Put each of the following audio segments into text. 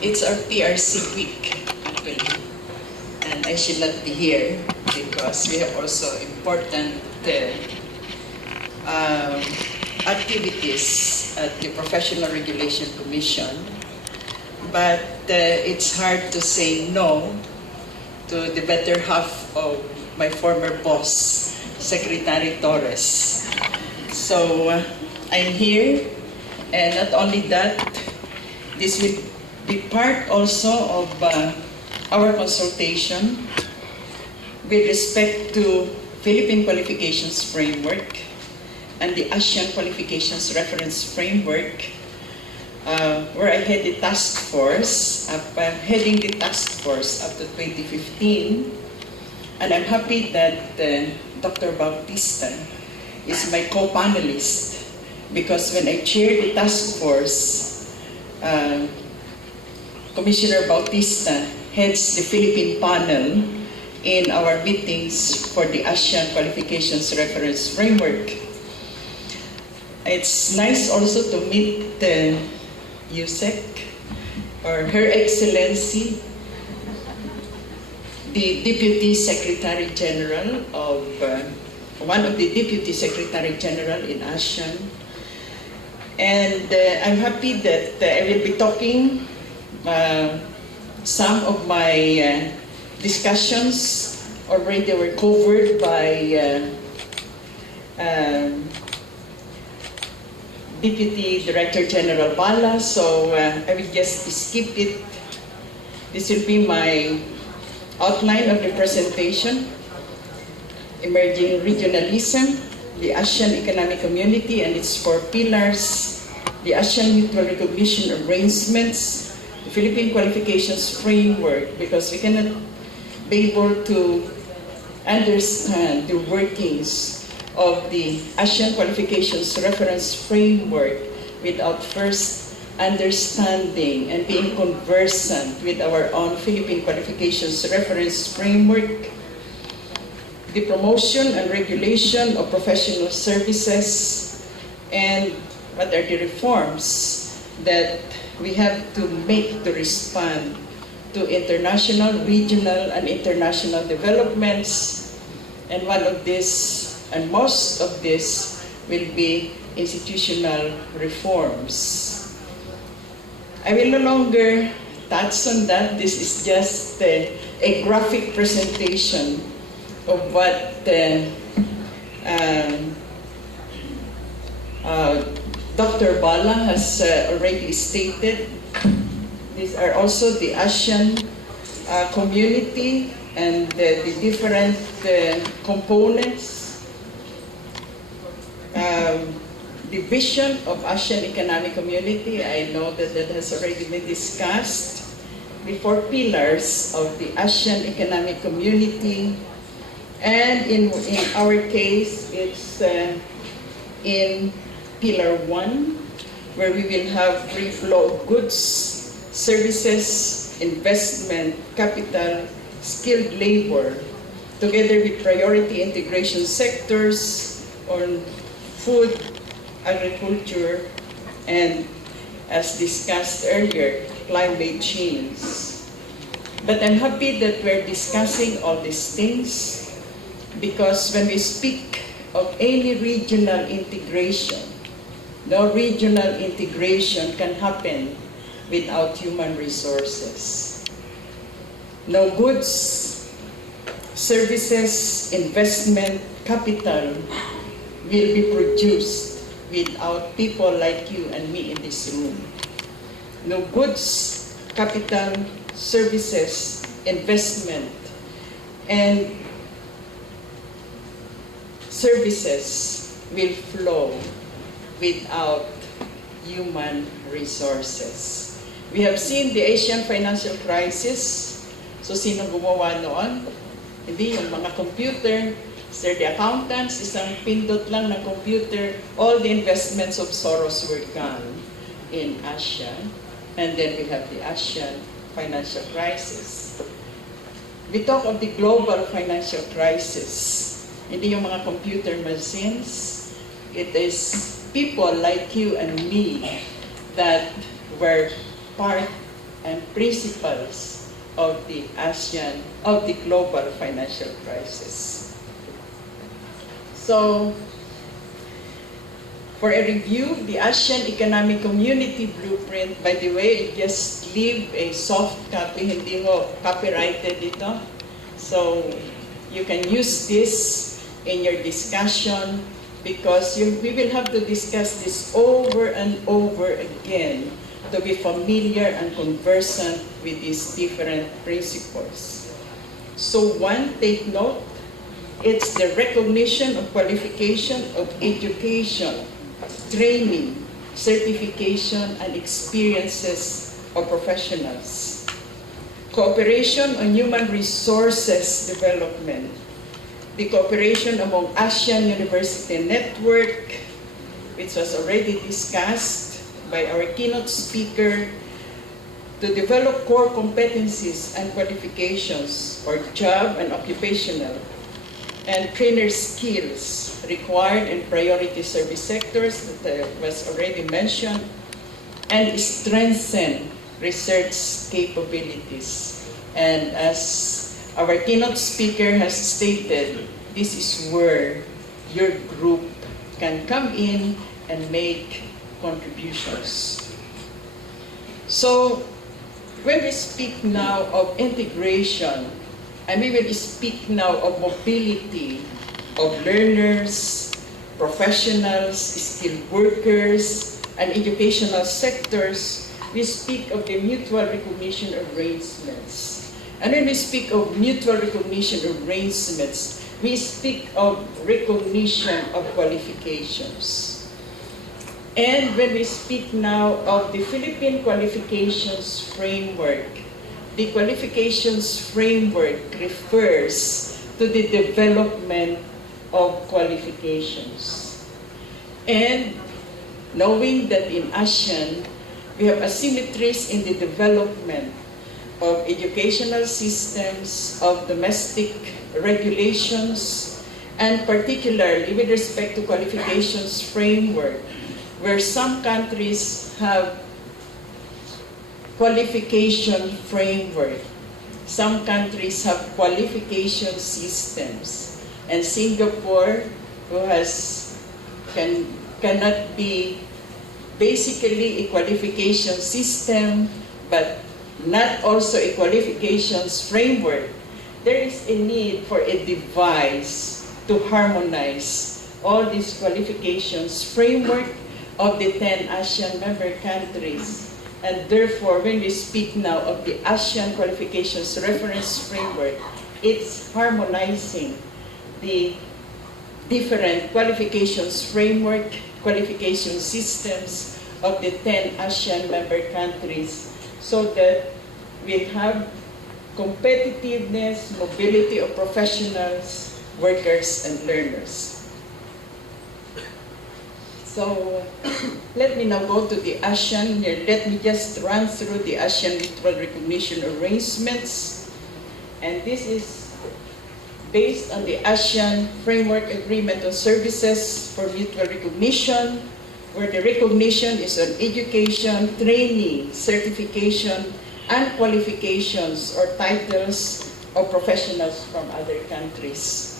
It's our PRC week, actually, and I should not be here because we have also important activities at the Professional Regulation Commission, but it's hard to say no to the better half of my former boss, Secretary Torres. So I'm here, and not only that, this will be part also of our consultation with respect to Philippine Qualifications Framework and the ASEAN Qualifications Reference Framework, where I head the task force, heading the task force up to 2015. And I'm happy that Dr. Bautista is my co-panelist, because when I chaired the task force, Commissioner Bautista heads the Philippine panel in our meetings for the ASEAN Qualifications Reference Framework. It's nice also to meet USEC, or Her Excellency, the Deputy Secretary General of, one of the Deputy Secretary General in ASEAN. And I'm happy that I will be talking some of my discussions already were covered by Deputy Director General Bala, so I will just skip it. This will be my outline of the presentation: Emerging Regionalism, the ASEAN Economic Community and its 4 pillars, the ASEAN Mutual Recognition Arrangements, the Philippine Qualifications Framework, because we cannot be able to understand the workings of the ASEAN Qualifications Reference Framework without first understanding and being conversant with our own Philippine Qualifications Reference Framework, the promotion and regulation of professional services, and what are the reforms that we have to make to respond to international, regional, and international developments. And one of this, and most of this, will be institutional reforms. I will no longer touch on that. This is just a graphic presentation of what Dr. Bala has already stated. These are also the ASEAN community and the different components. The vision of ASEAN Economic Community, I know that that has already been discussed. The 4 pillars of the ASEAN Economic Community, and in our case, it's in Pillar 1, where we will have free flow of goods, services, investment, capital, skilled labor, together with priority integration sectors on food, agriculture, and, as discussed earlier, climate change. But I'm happy that we're discussing all these things, because when we speak of any regional integration, no regional integration can happen without human resources. No goods, services, investment, capital will be produced without people like you and me in this room. No goods, capital, services, investment, and services will flow without human resources. We have seen the Asian financial crisis. So sino gumawa noon? Hindi yung mga computer. Sir, the accountants, isang pindot lang ng computer, all the investments of Soros were gone in Asia. And then we have the ASEAN financial crisis. We talk of the global financial crisis. Hindi yung mga computer machines. It is people like you and me that were part and principles of the global financial crisis. So, for a review, the ASEAN Economic Community Blueprint, by the way, I just leave a soft copy, hindi ho copyrighted ito. So, you can use this in your discussion because we will have to discuss this over and over again to be familiar and conversant with these different principles. So one, take note, it's the recognition of qualification of education, training, certification, and experiences of professionals. Cooperation on human resources development. The cooperation among ASEAN University Network, which was already discussed by our keynote speaker, to develop core competencies and qualifications for job and occupational and trainer skills required in priority service sectors that was already mentioned, and strengthen research capabilities. And as our keynote speaker has stated, this is where your group can come in and make contributions. So, when we speak now of integration, and we will speak now of mobility of learners, professionals, skilled workers, and educational sectors, we speak of the mutual recognition arrangements. And when we speak of mutual recognition arrangements, we speak of recognition of qualifications. And when we speak now of the Philippine Qualifications Framework, the qualifications framework refers to the development of qualifications. And knowing that in ASEAN, we have asymmetries in the development of educational systems, of domestic regulations, and particularly with respect to qualifications framework, where some countries have qualification framework, some countries have qualification systems, and Singapore, who cannot be basically a qualification system, but not also a qualifications framework, there is a need for a device to harmonize all these qualifications framework of the 10 ASEAN member countries. And therefore, when we speak now of the ASEAN Qualifications Reference Framework, it's harmonizing the different qualifications framework, qualification systems of the 10 ASEAN member countries, so that we have competitiveness, mobility of professionals, workers, and learners. So let me now go to the ASEAN. Let me just run through the ASEAN mutual recognition arrangements. And this is based on the ASEAN Framework Agreement on Services for Mutual Recognition, where the recognition is on education, training, certification, and qualifications or titles of professionals from other countries.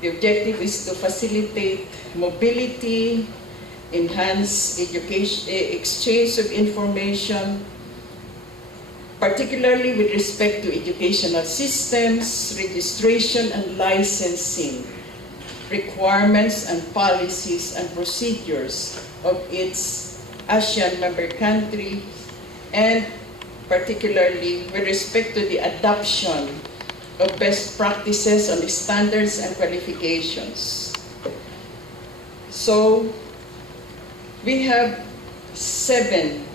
The objective is to facilitate mobility, enhance education, exchange of information, particularly with respect to educational systems, registration and licensing, requirements and policies and procedures of its ASEAN member country, and particularly with respect to the adoption of best practices on the standards and qualifications. So we have 7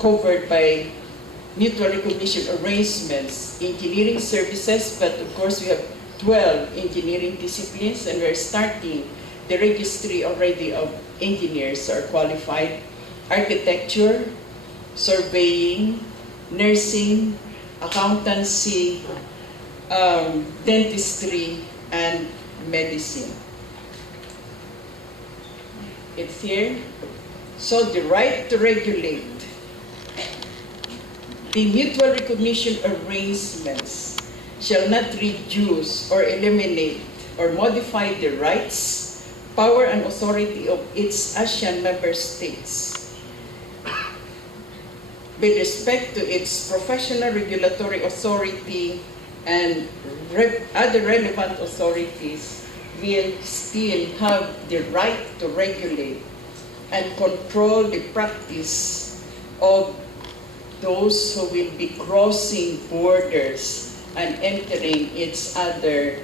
covered by mutual recognition arrangements, engineering services, but of course we have 12 engineering disciplines, and we're starting the registry already of engineers are qualified, architecture, surveying, nursing, accountancy, dentistry, and medicine. It's here. So the right to regulate. The mutual recognition arrangements shall not reduce or eliminate or modify the rights, power, and authority of its ASEAN member states with respect to its professional regulatory authority and other relevant authorities will still have the right to regulate and control the practice of those who will be crossing borders and entering its other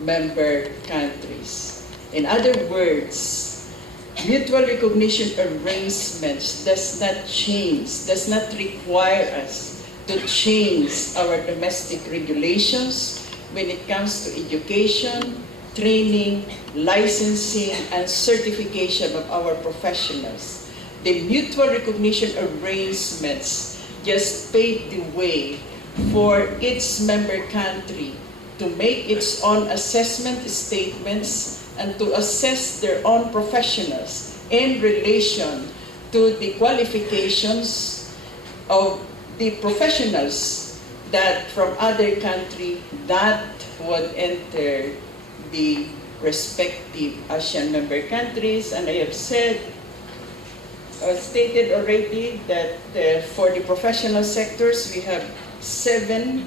member countries. In other words, mutual recognition arrangements does not require us to change our domestic regulations when it comes to education, training, licensing, and certification of our professionals. The mutual recognition arrangements just pave the way for its member country to make its own assessment statements and to assess their own professionals in relation to the qualifications of the professionals that from other country that would enter the respective ASEAN member countries. And I have stated already that for the professional sectors we have 7,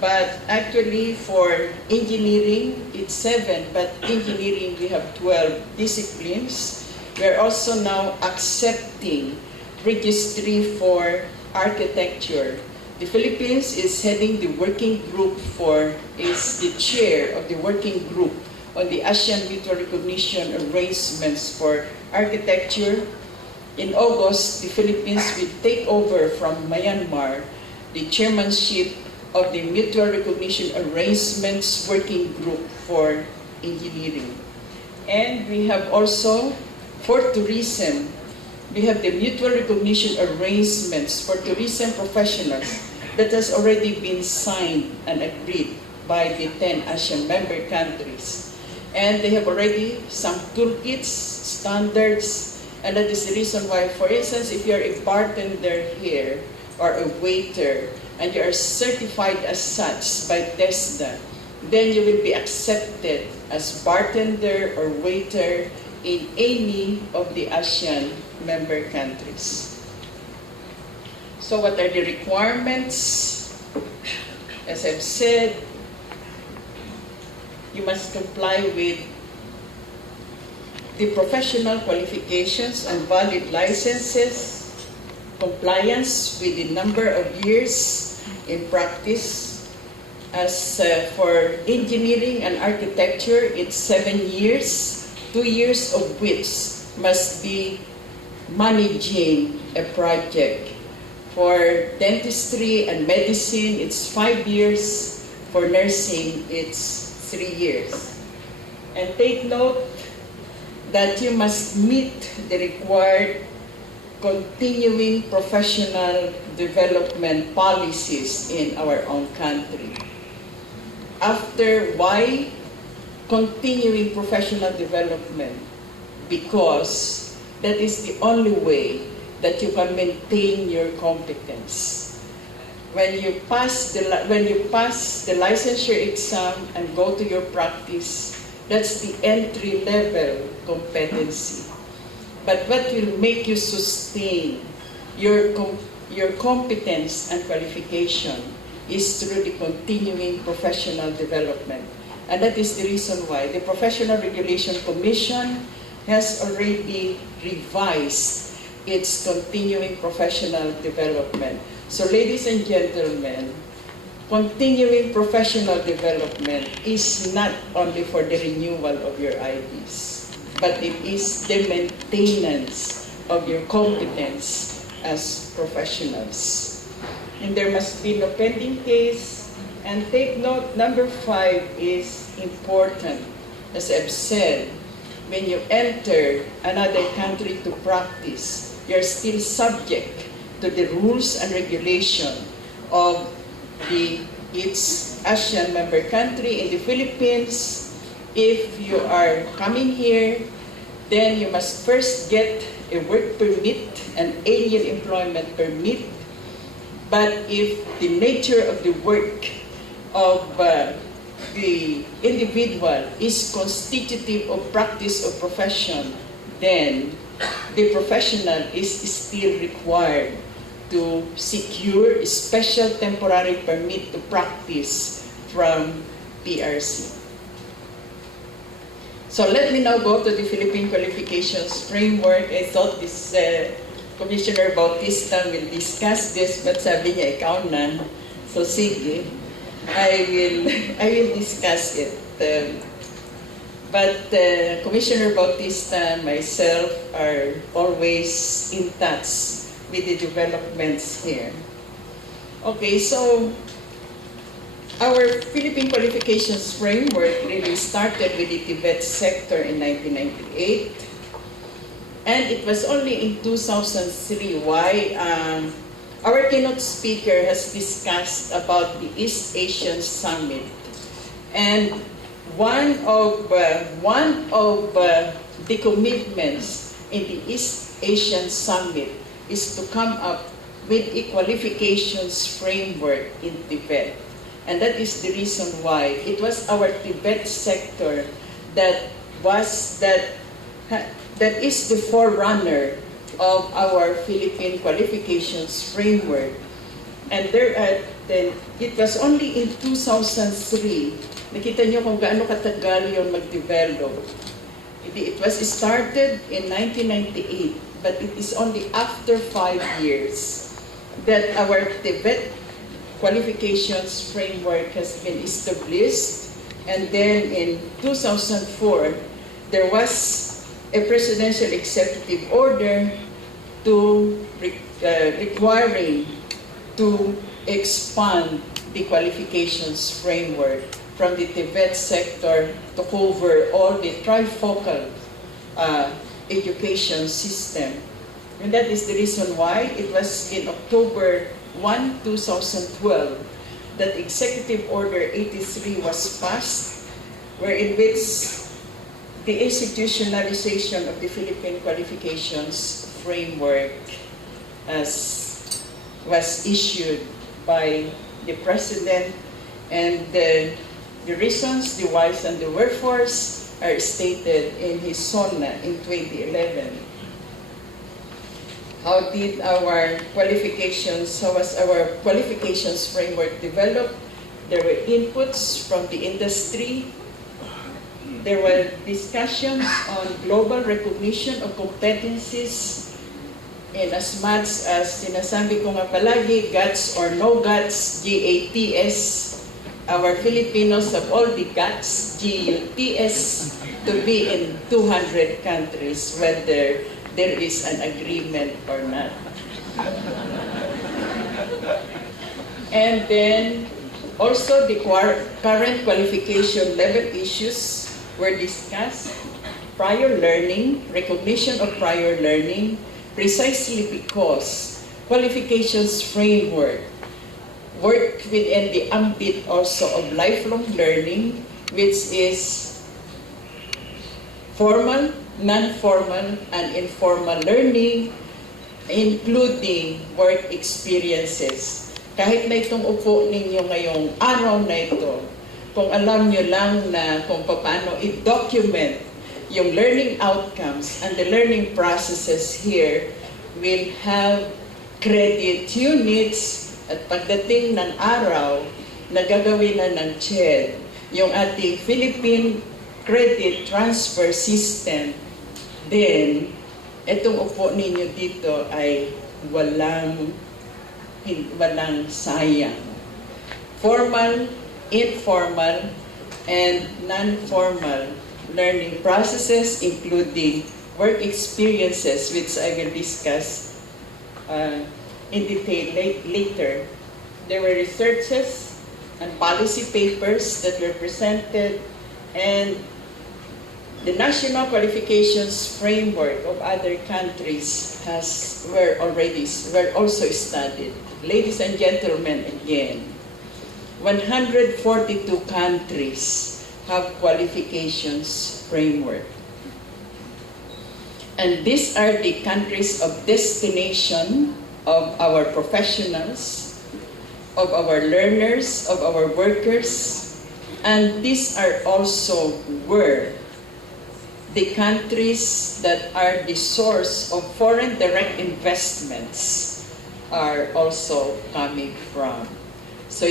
but actually for engineering it's 7, but engineering we have 12 disciplines. We are also now accepting registry for architecture. The Philippines is heading the working group is the chair of the working group on the ASEAN Mutual Recognition Arrangements for Architecture. In August, the Philippines will take over from Myanmar the chairmanship of the Mutual Recognition Arrangements Working Group for Engineering. And we have also, for tourism, we have the Mutual Recognition Arrangements for tourism professionals that has already been signed and agreed by the 10 ASEAN member countries. And they have already some toolkits, standards, and that is the reason why, for instance, if you're a bartender here or a waiter and you are certified as such by TESDA, then you will be accepted as bartender or waiter in any of the ASEAN member countries. So what are the requirements? As I've said, you must comply with the professional qualifications and valid licenses, compliance with the number of years in practice. As for engineering and architecture, it's 7 years, 2 years of which must be managing a project. For dentistry and medicine, it's 5 years. For nursing, it's 3 years. And take note that you must meet the required continuing professional development policies in our own country. After, why continuing professional development? Because that is the only way that you can maintain your competence. When you pass the licensure exam and go to your practice, that's the entry-level competency. But what will make you sustain your competence and qualification is through the continuing professional development. And that is the reason why the Professional Regulation Commission has already revised its continuing professional development. So ladies and gentlemen, continuing professional development is not only for the renewal of your IDs, but it is the maintenance of your competence as professionals. And there must be no pending case. And take note, number 5 is important. As I've said, when you enter another country to practice, you're still subject to the rules and regulation of its ASEAN member country. In the Philippines, if you are coming here, then you must first get a work permit, an alien employment permit, But if the nature of the work of the individual is constitutive of practice of profession, then the professional is still required to secure a special temporary permit to practice from PRC. So let me now go to the Philippine Qualifications Framework. I thought this Commissioner Bautista will discuss this, but sabi niya, ikaw na. So sige, I will discuss it. But Commissioner Bautista and myself are always in touch with the developments here. Okay, so our Philippine Qualifications Framework really started with the Tibet sector in 1998. And it was only in 2003 why our keynote speaker has discussed about the East Asian Summit. And one of the commitments in the East Asian Summit is to come up with a qualifications framework in Tibet. And that is the reason why it was our Tibet sector that is the forerunner of our Philippine qualifications framework. And it was only in 2003, nakita nyo kung gaano katagal yung mag-develop. It was started in 1998. But it is only after 5 years that our Tibet qualifications framework has been established. And then in 2004, there was a presidential executive order requiring to expand the qualifications framework from the Tibet sector to cover all the trifocal education system. And that is the reason why it was in October 1, 2012 that Executive Order 83 was passed, wherein which the institutionalization of the Philippine Qualifications Framework was issued by the President, and the reasons, the whys, and the wherefores are stated in his SONA in 2011. How did our qualifications, how was our qualifications framework developed? There were inputs from the industry. There were discussions on global recognition of competencies, and as much as sinasabi ko nga palagi, guts or no guts, GATS, our Filipinos have all the guts, GUTS, to be in 200 countries, whether there is an agreement or not. And then also the current qualification level issues were discussed. Prior learning, recognition of prior learning, precisely because qualifications framework work within the ambit also of lifelong learning, which is formal, non-formal, and informal learning, including work experiences. Kahit na itong upo ninyo ngayong araw na ito, kung alam nyo lang na kung paano i-document yung learning outcomes and the learning processes here, will have credit units. At pagdating ng araw na gagawin na ng CHED, yung ating Philippine Credit Transfer System, then itong upo ninyo dito ay walang sayang. Formal, informal, and non-formal learning processes, including work experiences, which I will discuss in detail later. There were researches and policy papers that were presented, and the national qualifications framework of other countries were also studied. Ladies and gentlemen, again, 142 countries have qualifications framework. And these are the countries of destination of our professionals of our learners, of our workers, and these are also where the countries that are the source of foreign direct investments are also coming from. So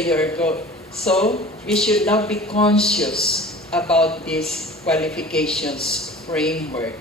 we should now be conscious about this qualifications framework.